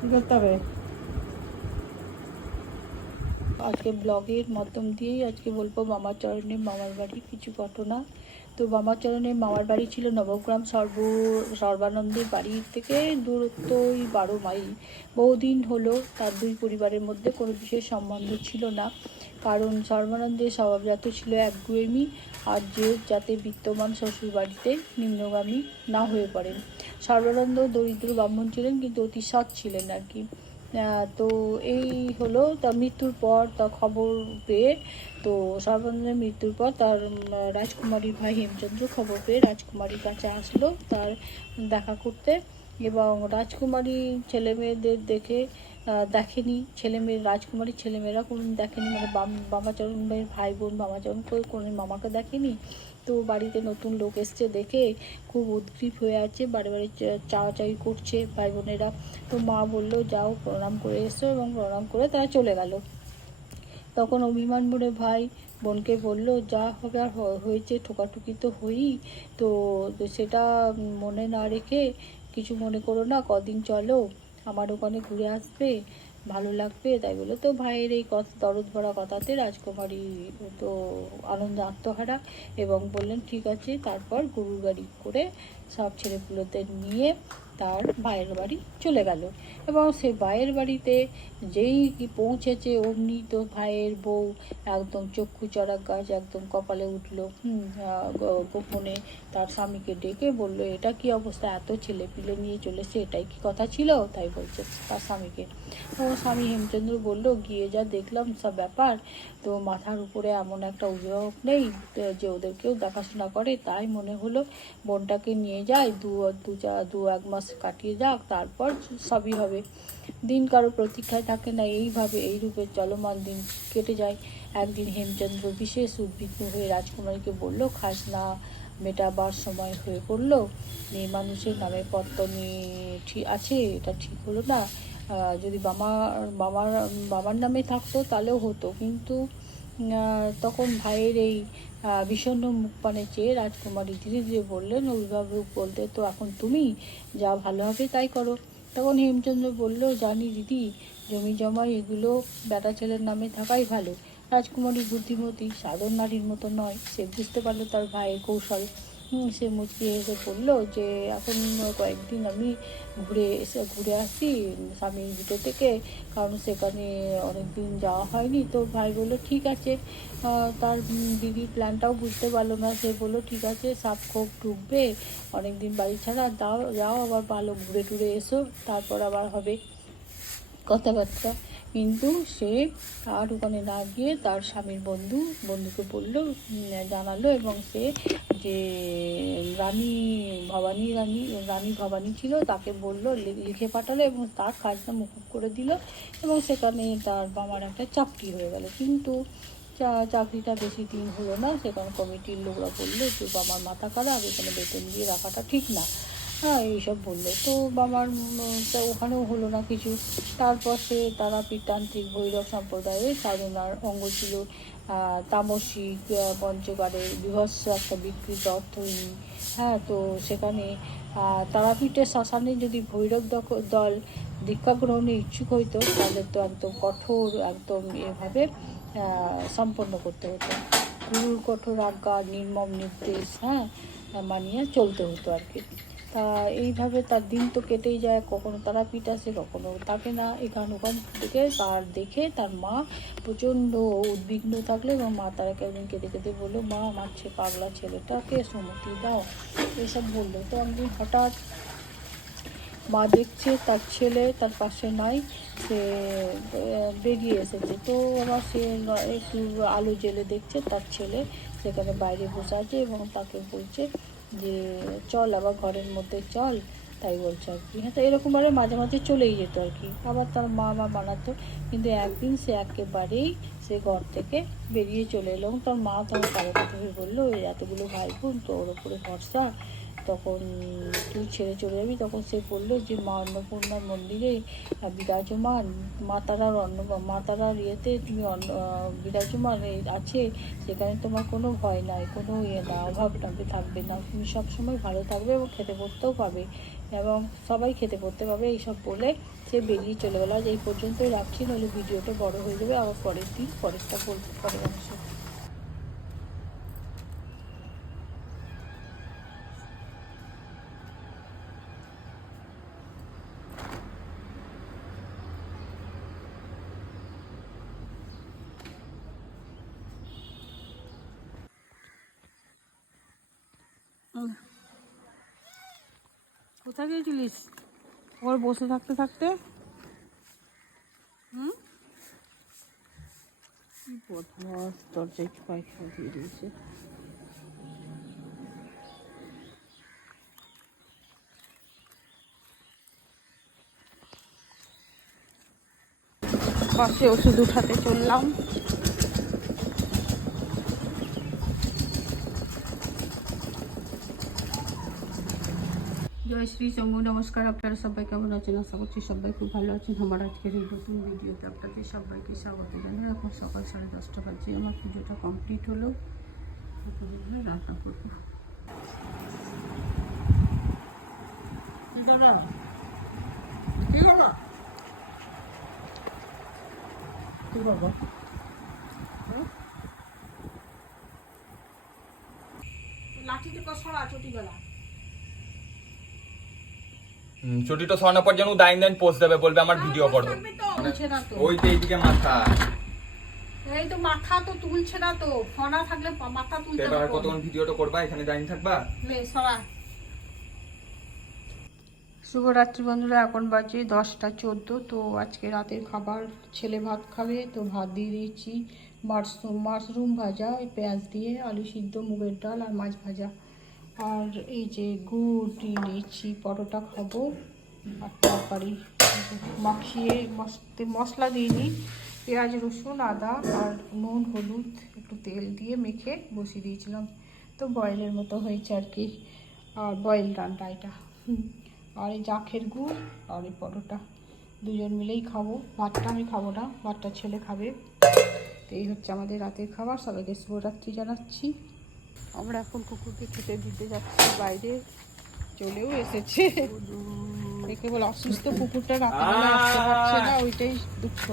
কী করতে হবে? আজকে ব্লগের মাধ্যম দিয়েই আজকে বলবো মামাচরণের মামার বাড়ির কিছু ঘটনা। তো মামাচরণের মামার বাড়ি ছিল নবগ্রাম সর্বানন্দের বাড়ির থেকে দূরত্ব ওই 12 মাইল। বহুদিন হলো তার দুই পরিবারের মধ্যে কোনো বিশেষ সম্বন্ধ ছিল না, কারণ সর্বানন্দের স্বভাবজাত ছিল একগুঁয়েমি, আর যে যাতে বিত্তমান শ্বশুরবাড়িতে নিম্নগামী না হয়ে পড়েন। সর্বানন্দ দরিদ্র ব্রাহ্মণ ছিলেন, কিন্তু অতি সৎ ছিলেন আর কি। তো এই হলো তার মৃত্যুর পর তার খবর পেয়ে, তো সর্বানন্দের মৃত্যুর পর তার রাজকুমারীর ভাই হেমচন্দ্র খবর পেয়ে রাজকুমারীর কাছে আসলো তার দেখা করতে, এবং রাজকুমারী ছেলে মেয়েদের দেখেনি। রাজকুমারীর ছেলেমেয়েরা কোনোদিন দেখেনি, মানে বামাচরণ ভাইয়ের ভাই বোন বামাচরণ কোনো মামাকে দেখেনি। তো বাড়িতে নতুন লোক এসছে দেখে খুব উদ্গ্রীব হয়ে আছে, বারে বারে চাওয়াচাই করছে ভাই বোনেরা। তো মা বলল, যাও প্রণাম করে এসো, এবং প্রণাম করে তারা চলে গেল। তখন অভিমান মনে ভাই বোনকে বলল, যা হবে আর হয়েছে, ঠোকাঠুকি তো হইই, তো সেটা মনে না রেখে কিছু মনে করো না, কদিন চলো আমার ওখানে ঘুরে আসবে, ভালো লাগবে। তাই বলে তো ভাইয়ের এই কথা, দরদ ভরা কথাতে রাজকুমারী তো আনন্দে আত্মহারা, এবং বললেন ঠিক আছে। তারপর গরুর গাড়ি করে সব ছেলেপুলেদের নিয়ে তার ভাইয়ের বাড়ি চলে গেল। এবং সেই ভাইয়ের বাড়িতে যেই কি পৌঁছেছে, অমনি তো ভাইয়ের বউ একদম চক্ষু চড়া গাছ, একদম কপালে উঠলো। গোপনে তার স্বামীকে ডেকে বলল, এটা কি অবস্থা, এত ছেলে পিলে নিয়ে চলেছে, এটাই কি কথা ছিল? তাই বলছে তার স্বামীকে। তো স্বামী হেমচন্দ্র বলল, গিয়ে যা দেখলাম সব ব্যাপার, তো মাথার উপরে এমন একটা অভিভাবক নেই যে ওদেরকেও দেখাশোনা করে, তাই মনে হলো বোনটাকে নিয়ে যায়, দু এক মাস কাটিয়ে যাক, তারপর সবই হবে। দিন কারো প্রতীক্ষায় থাকে না, এই রূপে চলমান দিন কেটে যায়। একদিন হেমচন্দ্র বিশেষ উদ্বিগ্ন হয়ে রাজকুমারীকে বলল, খাজনা মেটাবার সময় হয়ে পড়ল, মেয়ে মানুষের নামে পত্র নিয়ে ঠিক আছে, এটা ঠিক হলো না। যদি বাবার নামে থাকতো তাহলেও হতো, কিন্তু তখন ভাইয়ের এই বিষণ্ণ মুখ পানে চেয়ে রাজকুমারী ধীরে ধীরে বললেন, অভিভাবক বলতে তো এখন তুমি, যা ভালো হবে তাই করো। তখন হেমচন্দ্র বলল, জানি দিদি, জমি জমা এগুলো বেটা ছেলের নামে থাকাই ভালো। রাজকুমারী বুদ্ধিমতী, সাধারণ নারীর মতো নয়, সে বুঝতে পারলো তার ভাইয়ের কৌশল। সে মুচকি হেসে বলল যে, এখন কয়েকদিন আমি ঘুরে আসি স্বামীর ভিটে থেকে, কারণ সেখানে অনেক দিন যাওয়া হয়নি। তো ভাই বললো ঠিক আছে। তার দিদির প্ল্যানটাও বুঝতে পারলো না, সে বললো ঠিক আছে, সাপ খোপ ঢুকবে, অনেক দিন বাড়ি ছাড়া, যাও আবার ভালো ঘুরে টুরে এসো, তারপর আবার হবে কথাবার্তা। কিন্তু সে আর ওখানে না গিয়ে তার স্বামীর বন্ধুকে জানালো, এবং সে যে রানী ভবানী ছিল তাকে বলল, লিখে পাঠালো, এবং তার কাজটা মুকুব করে দিল, এবং সেখানে তার বাবার একটা চাকরি হয়ে গেল। কিন্তু চাকরিটা বেশি দিন হলো না, সেখানে কমিটির লোকরা বললো যে বাবার মাথা খারাপ, এখানে বেতন দিয়ে রাখাটা ঠিক না, হ্যাঁ এইসব বললো। তো বাবার ওখানেও হলো না কিছু। তারপর সে তারাপীঠ তান্ত্রিক ভৈরব সম্প্রদায়ের সাধনার অঙ্গ ছিল তামসিক পঞ্চকারের বিভৎস একটা বিকৃত অর্থহীন। হ্যাঁ, তো সেখানে তারাপীঠের শ্মশানে যদি ভৈরব দল দীক্ষা গ্রহণে ইচ্ছুক হইতো, তাদের তো একদম কঠোর, একদম এভাবে সম্পন্ন করতে হতো। গুরুর কঠোর আজ্ঞা, নির্মম নির্দেশ মানিয়ে চলতে হতো আর কি। তা এইভাবে তার দিন তো কেটেই যায়, কখনো তারাপীঠ আসে, কখনো থাকে না, ওখান থেকে তার দেখে তার মা প্রচণ্ড উদ্বিগ্ন থাকলো, এবং মা তারাকে একদিন কেঁদে কেঁদে বললো, মা আমার পাগলা ছেলেটাকে সুমতি দাও, এসব বললো। তো একদিন হঠাৎ মা দেখছে তার ছেলে তার পাশে নাই, সে বেরিয়ে এসেছে। তো আবার সে একটু আলো জেলে দেখছে তার ছেলে সেখানে বাইরে বসে আছে, এবং তাকে বলছে যে চল আবার ঘরের মধ্যে চল, তাই বলছে আর কি। হ্যাঁ, তো এরকমভাবে মাঝে মাঝে চলেই যেত আর কি, আবার তার মা বানাতো। কিন্তু একদিন সে একেবারেই সে ঘর থেকে বেরিয়ে চলে এলো, এবং তার মা তখন কারো কথা হয়ে বললো, এতগুলো ভাই বোন তো ওর ওপরে ভরসা, তখন তুই ছেড়ে চলে যাবি। তখন সে বললো যে মা অন্নপূর্ণার মন্দিরে বিরাজমান, মা তারার ইয়েতে তুমি বিরাজমান আছে, সেখানে তোমার কোনো ভয় নাই, কোনো না, অভাব থাকবে না, তুমি সবসময় ভালো থাকবে এবং খেতে পড়তেও পাবে, এবং সবাই খেতে পড়তে পাবে এইসব বলে সে বেরিয়ে চলে গেল। আজ এই পর্যন্তই রাখছি, নইলে ভিডিওটা বড় হয়ে যাবে। আবার পরের দিন পরেরটা বলবো, পরের অংশ। কোথায় গিয়েছিলিস ওর বসে থাকতে থাকতে? বদমাস, দরজায় পায়খানা দিয়ে দিয়েছে। পাশে ওষুধ উঠাতে চললাম। জয় শ্রী শম্ভু, নমস্কার। আপনারা সবাই কেমন আছেন? আশা করছি সবাই খুব ভালো আছেন। আমার আজকের এই নতুন ভিডিওতে আপনাদের সবাইকে স্বাগত জানাই। এখন সকাল 10:30 বাজে, আমার পুজোটা কমপ্লিট হলো। রান্না করবো। লাঠিতে কষা চটি গলা চটিটা সরানোর পর যেন দাইন পোস্ট দেবে, বলবে আমার ভিডিও করো। ওই তো এইদিকে মাথা, এই তো মাথা তো তুলছে না তো, ফনা থাকলে মাথা তুলতে হবে। এবার কতক্ষণ ভিডিওটা করবা? এখানে দাইন থাকবা। লে সরা। শুভরাত্রি বন্ধুরা, এখন বাজে 10টা 14। তো আজকে রাতের খাবার, ছেলে ভাত খাবে তো ভাত দিয়ে দিয়েছি। মাশরুম ভাজা, পেঁয়াজ দিয়ে, আলু সিদ্ধ, মুগের ডাল আর মাছ ভাজা। আর এই যে গুড় দিয়ে নিয়েছি, পরোটা খাবো। আর তরকারি মাখিয়ে মশলা দিইনি, পেঁয়াজ রসুন আদা আর নুন হলুদ একটু তেল দিয়ে মেখে বসিয়ে দিয়েছিলাম। তো বয়েলের মতো হয়েছে আর কি। আর বয়েল রান্না এটা। আর এই জাখের গুড় আর এই পরোটা দুজন মিলেই খাবো। ভাতটা আমি খাবো না, ভাতটা ছেলে খাবে। তো এই হচ্ছে আমাদের রাতের খাবার। সবাইকে শুভরাত্রি জানাচ্ছি। আমরা এখন কুকুরকে খেতে দিতে যাচ্ছি, বাইরে চলেও এসেছে। কেবল অসুস্থ কুকুরটা রাতেবেলা আসতে পারছে না, ওইটাই দুঃখ।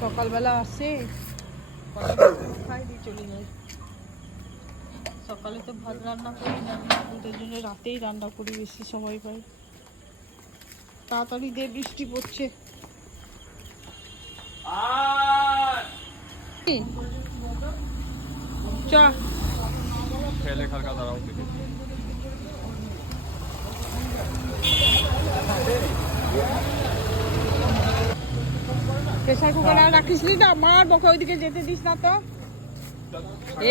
সকালবেলা আসে, খাই দিয়ে চলে যায়। সকালে তো ভাত রান্না করি না, ওদের জন্য রাতেই রান্না করি, বেশি সময় পাই। তাড়াতাড়ি দিয়ে, বৃষ্টি পড়ছে। চ খেলে খালকা দাঁড়াও। প্রেসার কুকার আর রাখিস নি তো, মার বকে ওইদিকে যেতে দিস না তো।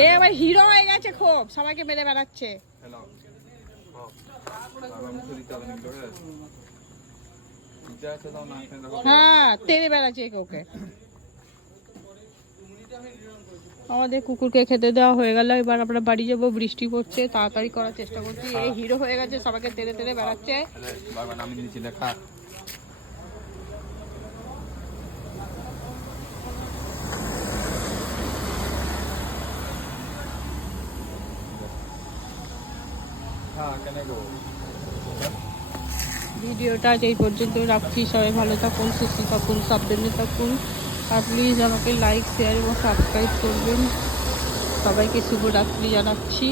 এ আবার হিরো হয়ে গেছে, খুব সবাইকে মেরে বেড়াচ্ছে। হ্যাঁ, তেড়ে বেড়াচ্ছে ওকে। আমাদের কুকুরকে খেতে দেওয়া হয়ে গেল, এবার আমরা বাড়ি যাবো। বৃষ্টি পড়ছে, তাড়াতাড়ি করার চেষ্টা করছি। এই হিরো হয়ে গেছে, সবাইকে তেড়ে তেড়ে বেড়াচ্ছে। ভিডিওটা আজ এই পর্যন্ত রাখছি। সবাই ভালো থাকুন, সুস্থ থাকুন, সাবধানে থাকুন। আর প্লিজ আমাকে লাইক, শেয়ার এবং সাবস্ক্রাইব করবেন। সবাইকে শুভরাত্রি জানাচ্ছি।